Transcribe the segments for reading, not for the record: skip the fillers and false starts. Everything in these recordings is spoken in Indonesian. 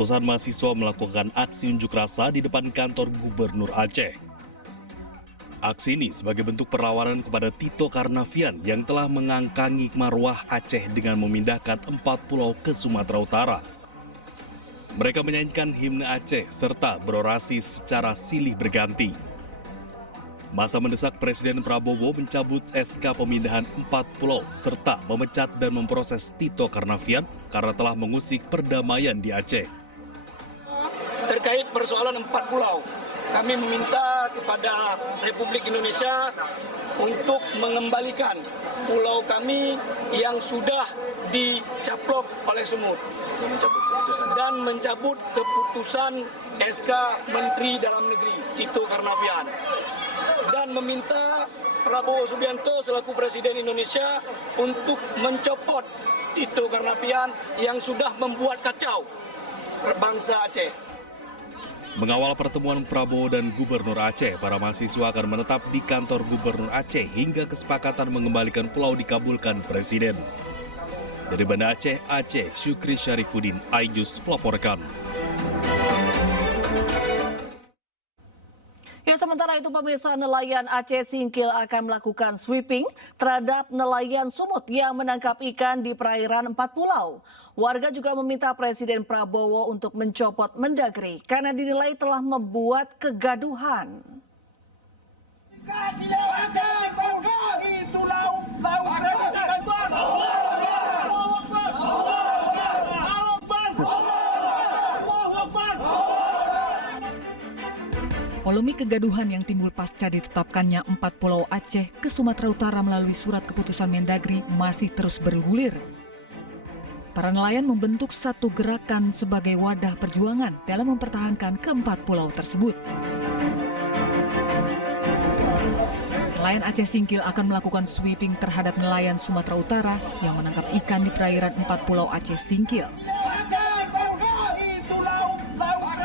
ratusan mahasiswa melakukan aksi unjuk rasa di depan kantor Gubernur Aceh. Aksi ini sebagai bentuk perlawanan kepada Tito Karnavian yang telah mengangkangi marwah Aceh dengan memindahkan 4 pulau ke Sumatera Utara. Mereka menyanyikan himne Aceh serta berorasi secara silih berganti. Masa mendesak Presiden Prabowo mencabut SK pemindahan 4 pulau serta memecat dan memproses Tito Karnavian karena telah mengusik perdamaian di Aceh. Terkait persoalan 4 pulau, kami meminta kepada Republik Indonesia untuk mengembalikan pulau kami yang sudah dicaplok oleh semut dan mencabut keputusan SK Menteri Dalam Negeri Tito Karnavian dan meminta Prabowo Subianto selaku Presiden Indonesia untuk mencopot Tito Karnavian yang sudah membuat kacau bangsa Aceh. Mengawal pertemuan Prabowo dan Gubernur Aceh, para mahasiswa akan menetap di kantor Gubernur Aceh hingga kesepakatan mengembalikan pulau dikabulkan Presiden. Dari Banda Aceh, Syukri Syarifuddin, iNews melaporkan. Ya, sementara itu pemirsa, nelayan Aceh Singkil akan melakukan sweeping terhadap nelayan sumut yang menangkap ikan di perairan 4 pulau. Warga juga meminta Presiden Prabowo untuk mencopot Mendagri karena dinilai telah membuat kegaduhan. Polemik kegaduhan yang timbul pasca ditetapkannya 4 pulau Aceh ke Sumatera Utara melalui surat keputusan Mendagri masih terus bergulir. Para nelayan membentuk satu gerakan sebagai wadah perjuangan dalam mempertahankan keempat pulau tersebut. Nelayan Aceh Singkil akan melakukan sweeping terhadap nelayan Sumatera Utara yang menangkap ikan di perairan 4 pulau Aceh Singkil.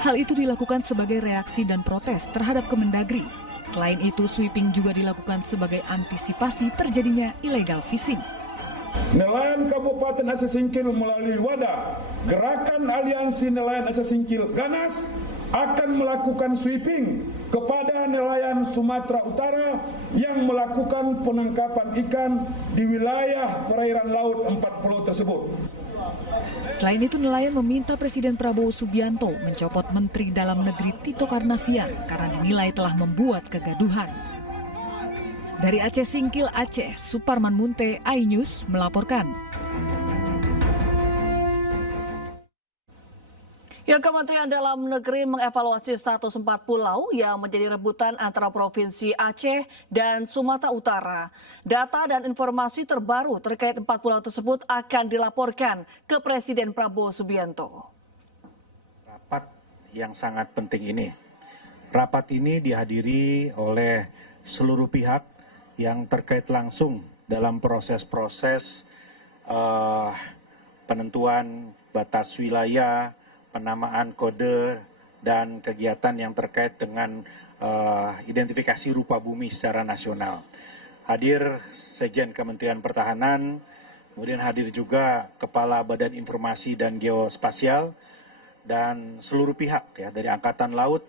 Hal itu dilakukan sebagai reaksi dan protes terhadap Kemendagri. Selain itu, sweeping juga dilakukan sebagai antisipasi terjadinya illegal fishing. Nelayan Kabupaten Aceh Singkil melalui wadah Gerakan Aliansi Nelayan Aceh Singkil (GANAS) akan melakukan sweeping kepada nelayan Sumatera Utara yang melakukan penangkapan ikan di wilayah perairan laut 4 pulau tersebut. Selain itu, nelayan meminta Presiden Prabowo Subianto mencopot Menteri Dalam Negeri Tito Karnavian karena dinilai telah membuat kegaduhan. Dari Aceh Singkil, Aceh, Suparman Munte, iNews melaporkan. Ya, Kementerian Dalam Negeri mengevaluasi status 4 pulau yang menjadi rebutan antara Provinsi Aceh dan Sumatera Utara. Data dan informasi terbaru terkait 4 pulau tersebut akan dilaporkan ke Presiden Prabowo Subianto. Rapat yang sangat penting ini. Rapat ini dihadiri oleh seluruh pihak yang terkait langsung dalam proses-proses penentuan batas wilayah, penamaan kode, dan kegiatan yang terkait dengan identifikasi rupa bumi secara nasional. Hadir Sekjen Kementerian Pertahanan, kemudian hadir juga Kepala Badan Informasi dan Geospasial, dan seluruh pihak ya, dari Angkatan Laut,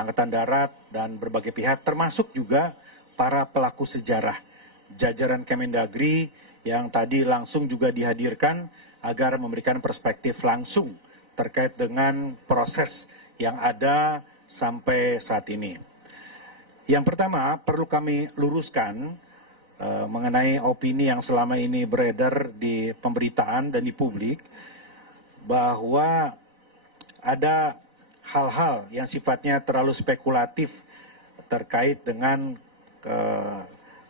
Angkatan Darat, dan berbagai pihak, termasuk juga para pelaku sejarah, jajaran Kemendagri yang tadi langsung juga dihadirkan agar memberikan perspektif langsung terkait dengan proses yang ada sampai saat ini. Yang pertama, perlu kami luruskan mengenai opini yang selama ini beredar di pemberitaan dan di publik, bahwa ada hal-hal yang sifatnya terlalu spekulatif terkait dengan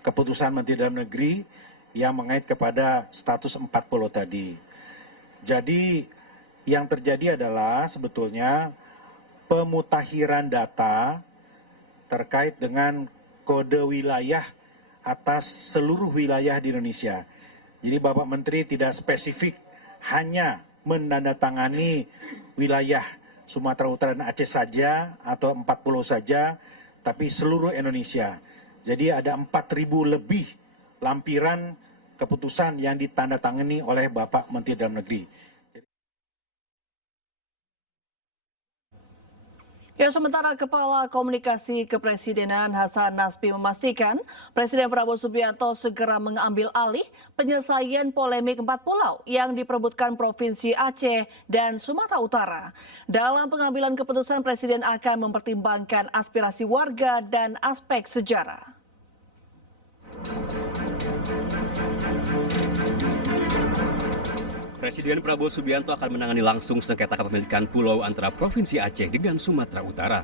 keputusan Menteri Dalam Negeri yang mengait kepada status 4 pulau tadi. Jadi, yang terjadi adalah sebetulnya pemutakhiran data terkait dengan kode wilayah atas seluruh wilayah di Indonesia. Jadi Bapak Menteri tidak spesifik hanya menandatangani wilayah Sumatera Utara dan Aceh saja atau 4 pulau saja, tapi seluruh Indonesia. Jadi ada 4.000 lebih lampiran keputusan yang ditandatangani oleh Bapak Menteri Dalam Negeri. Ya, sementara Kepala Komunikasi Kepresidenan Hasan Nasbi memastikan Presiden Prabowo Subianto segera mengambil alih penyelesaian polemik 4 pulau yang diperebutkan Provinsi Aceh dan Sumatera Utara. Dalam pengambilan keputusan, Presiden akan mempertimbangkan aspirasi warga dan aspek sejarah. Presiden Prabowo Subianto akan menangani langsung sengketa kepemilikan pulau antara Provinsi Aceh dengan Sumatera Utara.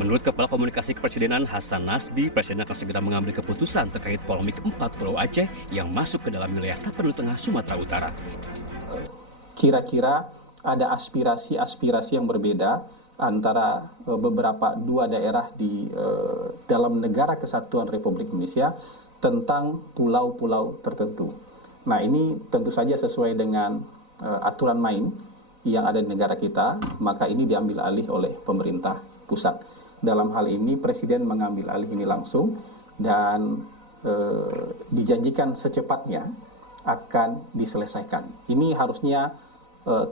Menurut Kepala Komunikasi Kepresidenan Hasan Nasbi, Presiden akan segera mengambil keputusan terkait polemik 4 pulau Aceh yang masuk ke dalam wilayah Tapanuli Tengah, Sumatera Utara. Kira-kira ada aspirasi-aspirasi yang berbeda antara beberapa dua daerah di dalam negara kesatuan Republik Indonesia tentang pulau-pulau tertentu. Nah, ini tentu saja sesuai dengan aturan main yang ada di negara kita, maka ini diambil alih oleh pemerintah pusat. Dalam hal ini Presiden mengambil alih ini langsung dan dijanjikan secepatnya akan diselesaikan. Ini harusnya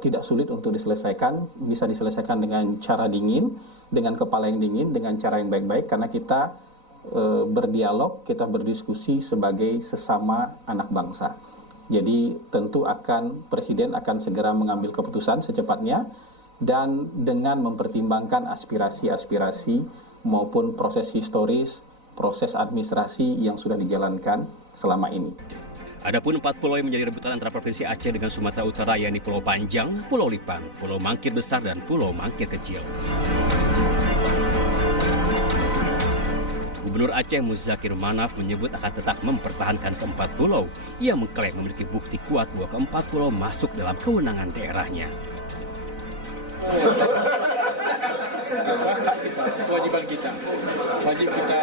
tidak sulit untuk diselesaikan, bisa diselesaikan dengan cara dingin, dengan kepala yang dingin, dengan cara yang baik-baik, karena kita berdialog, kita berdiskusi sebagai sesama anak bangsa. Jadi tentu Presiden akan segera mengambil keputusan secepatnya dan dengan mempertimbangkan aspirasi-aspirasi maupun proses historis, proses administrasi yang sudah dijalankan selama ini. Adapun 4 pulau yang menjadi rebutan antara Provinsi Aceh dengan Sumatera Utara, yakni Pulau Panjang, Pulau Lipan, Pulau Mangkir Besar, dan Pulau Mangkir Kecil. Gubernur Aceh Muzakir Manaf menyebut akan tetap mempertahankan keempat pulau. Ia mengklaim memiliki bukti kuat bahwa keempat pulau masuk dalam kewenangan daerahnya. Kewajiban kita, wajib kita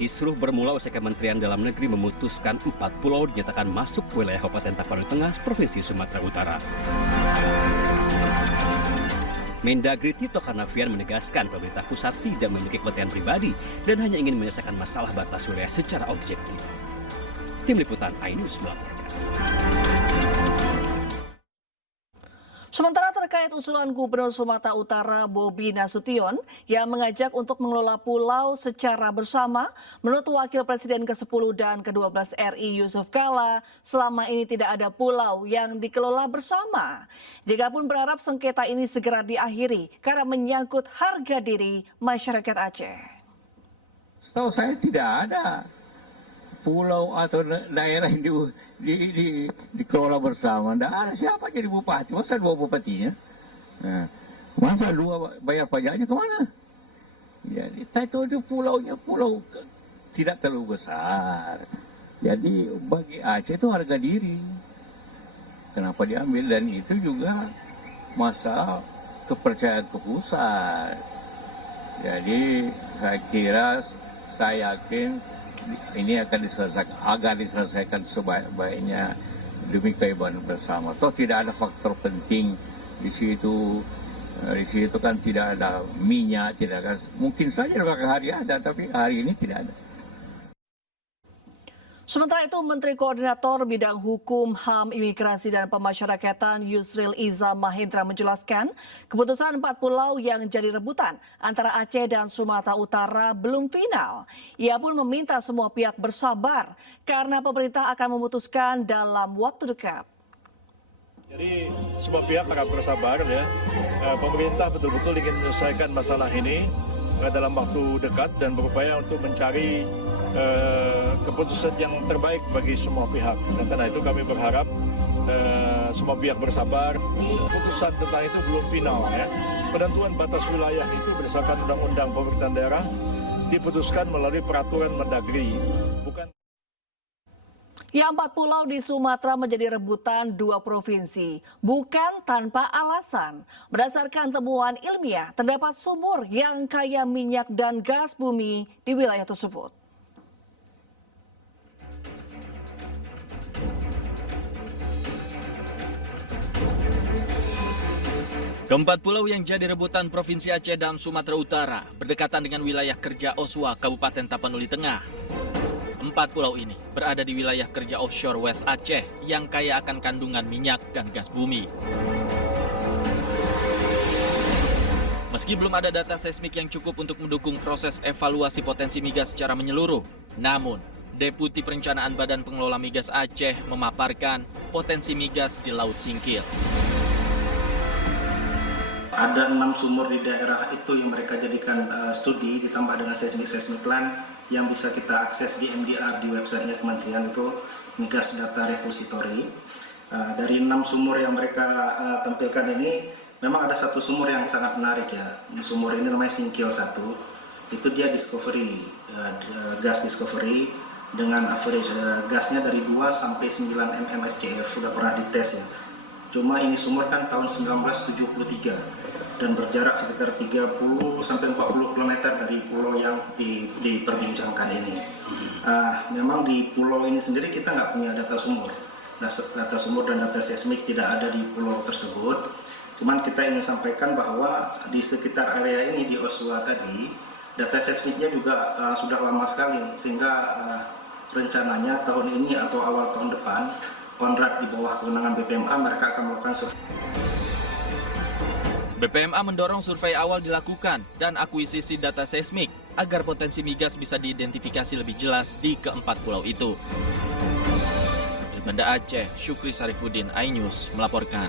Kisruh bermula usai Kementerian Dalam Negeri memutuskan 4 pulau dinyatakan masuk ke wilayah Kabupaten Tapanuli Tengah, Provinsi Sumatera Utara. Mendagri Tito Karnavian menegaskan pemerintah pusat tidak memiliki kepentingan pribadi dan hanya ingin menyelesaikan masalah batas wilayah secara objektif. Tim Liputan iNews melaporkan. Sementara terkait usulan Gubernur Sumatera Utara Bobi Nasution yang mengajak untuk mengelola pulau secara bersama, menurut Wakil Presiden ke-10 dan ke-12 RI Yusuf Kala, selama ini tidak ada pulau yang dikelola bersama. Jikapun berharap sengketa ini segera diakhiri karena menyangkut harga diri masyarakat Aceh. Setahu saya tidak ada pulau atau daerah yang dikelola bersama. Tidak ada siapa jadi bupati. Masa 2 bupatinya? Nah, masa 2 bayar pajaknya kemana? Jadi itu pulaunya pulau tidak terlalu besar. Jadi bagi Aceh itu harga diri. Kenapa diambil? Dan itu juga masa kepercayaan ke pusat. Jadi saya yakin ini akan diselesaikan sebaik-baiknya demi keimanan bersama. Toh tidak ada faktor penting di situ. Di situ kan tidak ada minyak, tidak ada. Mungkin saja beberapa hari ada, tapi hari ini tidak ada. Sementara itu, Menteri Koordinator Bidang Hukum, HAM, Imigrasi, dan Pemasyarakatan Yusril Iza Mahendra menjelaskan keputusan 4 pulau yang jadi rebutan antara Aceh dan Sumatera Utara belum final. Ia pun meminta semua pihak bersabar karena pemerintah akan memutuskan dalam waktu dekat. Jadi semua pihak akan bersabar ya. Pemerintah betul-betul ingin menyelesaikan masalah ini dalam waktu dekat dan berupaya untuk mencari keputusan yang terbaik bagi semua pihak. Dan karena itu kami berharap semua pihak bersabar. Keputusan tentang itu belum final ya. Penentuan batas wilayah itu berdasarkan undang-undang pemerintahan daerah diputuskan melalui peraturan Mendagri. Ya, 4 pulau di Sumatera menjadi rebutan 2 provinsi, bukan tanpa alasan. Berdasarkan temuan ilmiah, terdapat sumur yang kaya minyak dan gas bumi di wilayah tersebut. Keempat pulau yang jadi rebutan Provinsi Aceh dan Sumatera Utara berdekatan dengan wilayah kerja Oswa, Kabupaten Tapanuli Tengah. 4 pulau ini berada di wilayah kerja offshore West Aceh yang kaya akan kandungan minyak dan gas bumi. Meski belum ada data seismik yang cukup untuk mendukung proses evaluasi potensi migas secara menyeluruh, namun Deputi Perencanaan Badan Pengelola Migas Aceh memaparkan potensi migas di Laut Singkil. Ada 6 sumur di daerah itu yang mereka jadikan studi ditambah dengan seismic plan yang bisa kita akses di MDR di websitenya Kementerian, itu Migas Data Repository. Dari 6 sumur yang mereka tampilkan ini, memang ada satu sumur yang sangat menarik ya. Sumur ini namanya Singkil 1. Itu dia discovery, gas discovery dengan average gasnya dari 2 sampai 9 mmSCF, sudah pernah dites ya. Cuma ini sumur kan tahun 1973 dan berjarak sekitar 30 sampai 40 km dari pulau yang diperbincangkan ini. Memang di pulau ini sendiri kita nggak punya data sumur. Data sumur dan data seismik tidak ada di pulau tersebut. Cuman kita ingin sampaikan bahwa di sekitar area ini di Oswa tadi, data seismiknya juga sudah lama sekali, sehingga rencananya tahun ini atau awal tahun depan, Konrad di bawah kewenangan BPMA mereka akan melakukan survei. BPMA mendorong survei awal dilakukan dan akuisisi data seismik agar potensi migas bisa diidentifikasi lebih jelas di keempat pulau itu. Dari Banda Aceh, Syukri Sarifuddin, iNews melaporkan.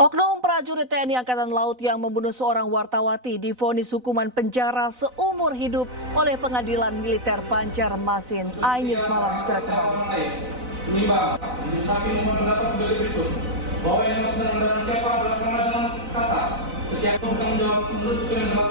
Oknum prajurit TNI Angkatan Laut yang membunuh seorang wartawati divonis hukuman penjara seumur hidup oleh Pengadilan Militer Banjarmasin. iNews Malam segera kembali. 5. Sapi nomor pendapat sebagai berikut. Bahwa yang sedang siapa berlaksana dengan kata setiap bertanggung jawab menurut kehendak